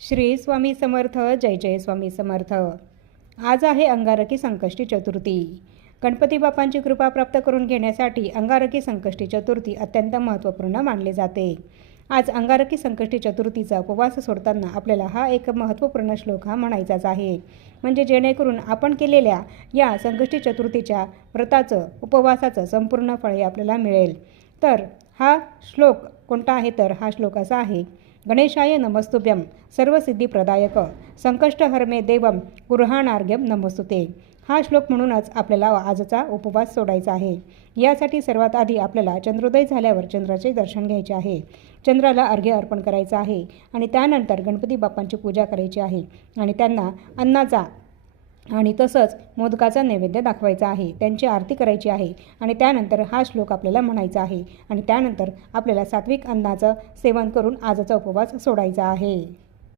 श्री स्वामी समर्थ. जय जय स्वामी समर्थ. आज आहे अंगारकी संकष्टी चतुर्थी. गणपती बाप्पांची कृपा प्राप्त करून घेण्यासाठी अंगारकी संकष्टी चतुर्थी अत्यंत महत्त्वपूर्ण मानले जाते. आज अंगारकी संकष्टी चतुर्थीचा उपवास सोडताना आपल्याला हा एक महत्त्वपूर्ण श्लोक म्हणायचाच आहे. म्हणजे जेणेकरून आपण केलेल्या या संकष्टी चतुर्थीच्या व्रताचं उपवासाचं संपूर्ण फळे आपल्याला मिळेल. तर हा श्लोक कोणता आहे? तर हा श्लोक असा आहे, गणेशाय नमस्तुभ्यं सर्वसिद्धिप्रदायक संकष्टहरमे देवं गृहाणार्घ्यं नमस्तुते. हा श्लोक म्हणूनच आपल्याला आजचा उपवास सोडायचा आहे. यासाठी सर्वात आधी आपल्याला चंद्रोदय झाल्यावर चंद्राचे दर्शन घ्यायचे आहे, चंद्राला अर्घ्य अर्पण करायचं आहे आणि त्यानंतर गणपती बाप्पांची पूजा करायची आहे आणि त्यांना अन्नाचा आणि तसंच मोदकाचा नैवेद्य दाखवायचा आहे, त्यांची आरती करायची आहे आणि त्यानंतर हा श्लोक आपल्याला म्हणायचा आहे आणि त्यानंतर आपल्याला सात्विक अन्नाचं सेवन करून आजचा उपवास सोडायचा आहे.